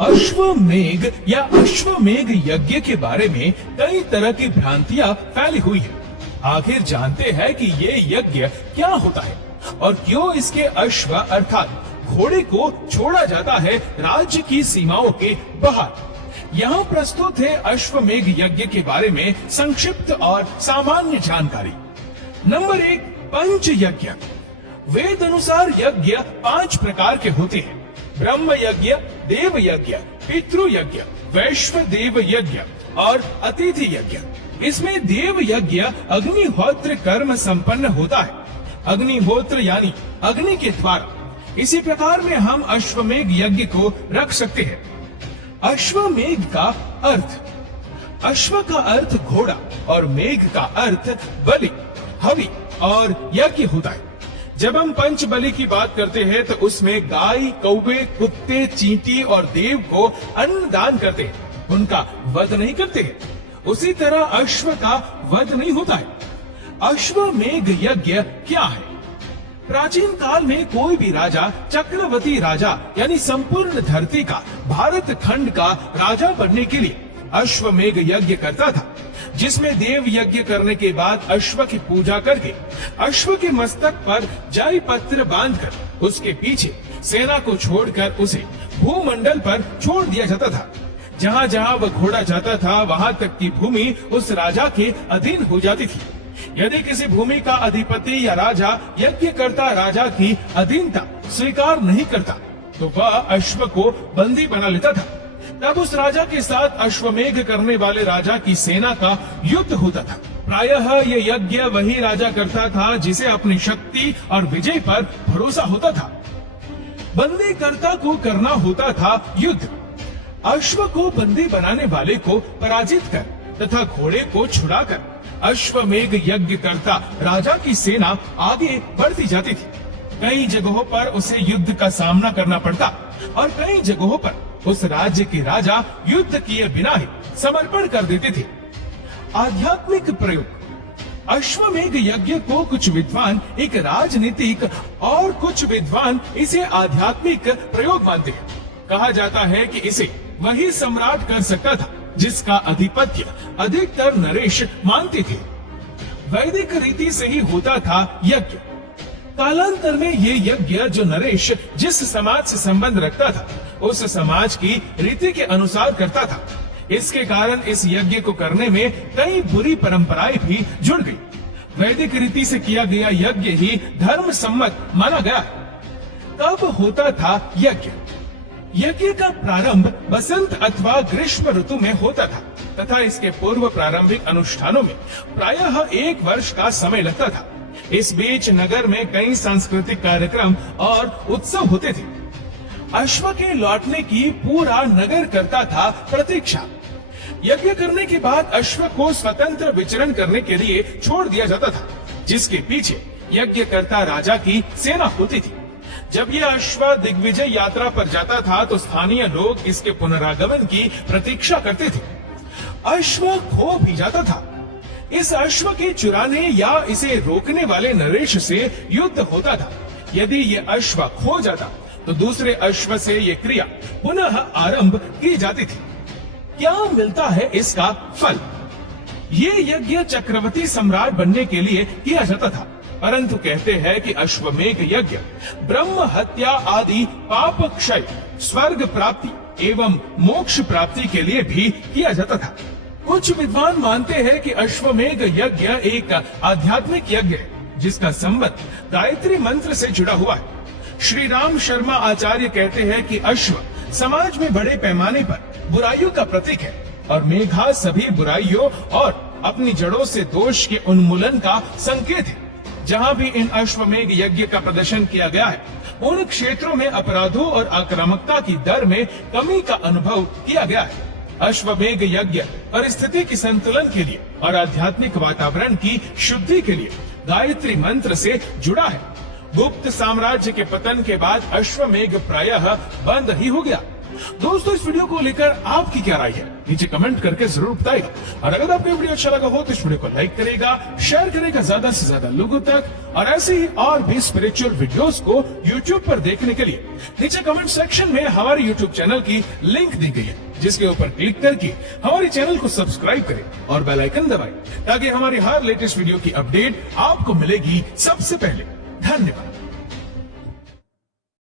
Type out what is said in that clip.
अश्वमेघ या अश्वमेघ यज्ञ के बारे में कई तरह की भ्रांतियां फैली हुई है। आखिर जानते हैं कि ये यज्ञ क्या होता है और क्यों इसके अश्व अर्थात घोड़े को छोड़ा जाता है राज्य की सीमाओं के बाहर। यहाँ प्रस्तुत है अश्वमेघ यज्ञ के बारे में संक्षिप्त और सामान्य जानकारी। नंबर 1, पंच यज्ञ। वेद अनुसार यज्ञ 5 प्रकार के होते हैं। ब्रह्म यज्ञ, देव यज्ञ, पितृ यज्ञ, वैश्व देव यज्ञ और अतिथि यज्ञ। इसमें देव यज्ञ अग्निहोत्र कर्म संपन्न होता है, अग्निहोत्र यानी अग्नि के द्वारा। इसी प्रकार में हम अश्वमेघ यज्ञ को रख सकते हैं। अश्वमेघ का अर्थ, अश्व का अर्थ घोड़ा और मेघ का अर्थ बलि, हवि और यज्ञ होता है। जब हम पंच बलि की बात करते हैं तो उसमें गाय, कौवे, कुत्ते, चींटी और देव को अन्न दान करते हैं, उनका वध नहीं करते हैं। उसी तरह अश्व का वध नहीं होता है। अश्वमेघ यज्ञ क्या है? प्राचीन काल में कोई भी राजा चक्रवर्ती राजा यानी संपूर्ण धरती का, भारत खंड का राजा बनने के लिए अश्वमेघ यज्ञ करता था, जिसमें देव यज्ञ करने के बाद अश्व की पूजा करके अश्व के मस्तक पर जय पत्र बांधकर उसके पीछे सेना को छोड़कर उसे भूमंडल पर छोड़ दिया जाता था। जहाँ जहाँ वह घोड़ा जाता था वहाँ तक की भूमि उस राजा के अधीन हो जाती थी। यदि किसी भूमि का अधिपति या राजा यज्ञ करता राजा की अधीनता स्वीकार नहीं करता तो वह अश्व को बंदी बना लेता था। तब उस राजा के साथ अश्वमेघ करने वाले राजा की सेना का युद्ध होता था। प्रायः ये यज्ञ वही राजा करता था जिसे अपनी शक्ति और विजय पर भरोसा होता था। बंदी कर्ता को करना होता था युद्ध। अश्व को बंदी बनाने वाले को पराजित कर तथा घोड़े को छुड़ाकर अश्वमेघ यज्ञ करता राजा की सेना आगे बढ़ती जाती थी। कई जगहों पर उसे युद्ध का सामना करना पड़ता और कई जगहों पर उस राज्य के राजा युद्ध किए बिना ही समर्पण कर देते थे। आध्यात्मिक प्रयोग। अश्वमेघ यज्ञ को कुछ विद्वान एक राजनीतिक और कुछ विद्वान इसे आध्यात्मिक प्रयोग मानते हैं। कहा जाता है कि इसे वही सम्राट कर सकता था जिसका अधिपत्य अधिकतर नरेश मानते थे। वैदिक रीति से ही होता था यज्ञ। कालांतर में ये यज्ञ जो नरेश जिस समाज से संबंध रखता था उस समाज की रीति के अनुसार करता था। इसके कारण इस यज्ञ को करने में कई बुरी परंपराएं भी जुड़ गई। वैदिक रीति से किया गया यज्ञ ही धर्म सम्मत माना गया। कब होता था यज्ञ? यज्ञ का प्रारंभ बसंत अथवा ग्रीष्म ऋतु में होता था तथा इसके पूर्व प्रारंभिक अनुष्ठानों में प्रायः 1 वर्ष का समय लगता था। इस बीच नगर में कई सांस्कृतिक कार्यक्रम और उत्सव होते थे। अश्व के लौटने की पूरा नगर करता था प्रतीक्षा। यज्ञ करने के बाद अश्व को स्वतंत्र विचरण करने के लिए छोड़ दिया जाता था, जिसके पीछे यज्ञ करता राजा की सेना होती थी। जब यह अश्व दिग्विजय यात्रा पर जाता था तो स्थानीय लोग इसके पुनरागमन की प्रतीक्षा करते थे। अश्व खो भी जाता था। इस अश्व के चुराने या इसे रोकने वाले नरेश से युद्ध होता था। यदि ये अश्व खो जाता तो दूसरे अश्व से ये क्रिया पुनः आरंभ की जाती थी। क्या मिलता है इसका फल? ये यज्ञ चक्रवर्ती सम्राट बनने के लिए किया जाता था, परंतु कहते हैं कि अश्वमेघ यज्ञ ब्रह्म हत्या आदि पाप क्षय, स्वर्ग प्राप्ति एवं मोक्ष प्राप्ति के लिए भी किया जाता था। कुछ विद्वान मानते हैं कि अश्वमेघ यज्ञ एक आध्यात्मिक यज्ञ है जिसका संबंध गायत्री मंत्र से जुड़ा हुआ है। श्री राम शर्मा आचार्य कहते हैं कि अश्व समाज में बड़े पैमाने पर बुराइयों का प्रतीक है और मेघा सभी बुराइयों और अपनी जड़ों से दोष के उन्मूलन का संकेत है। जहाँ भी इन अश्वमेघ यज्ञ का प्रदर्शन किया गया है उन क्षेत्रों में अपराधों और आक्रामकता की दर में कमी का अनुभव किया गया है। अश्वमेघ यज्ञ परिस्थिति की संतुलन के लिए और आध्यात्मिक वातावरण की शुद्धि के लिए गायत्री मंत्र से जुड़ा है। गुप्त साम्राज्य के पतन के बाद अश्वमेघ प्रायः बंद ही हो गया दोस्तों, इस वीडियो को लेकर आपकी क्या राय है, नीचे कमेंट करके जरूर बताइएगा। और अगर आपको वीडियो अच्छा लगा हो तो इस वीडियो को लाइक करेगा, शेयर करेगा ज्यादा से ज्यादा लोगों तक। और ऐसे ही और भी स्पिरिचुअल वीडियोस को यूट्यूब पर देखने के लिए नीचे कमेंट सेक्शन में हमारे यूट्यूब चैनल की लिंक दी गई है, जिसके ऊपर क्लिक करके हमारे चैनल को सब्सक्राइब करें और बेल आइकन दबाएं, ताकि हमारी हर लेटेस्ट वीडियो की अपडेट आपको मिलेगी सबसे पहले। धन्यवाद।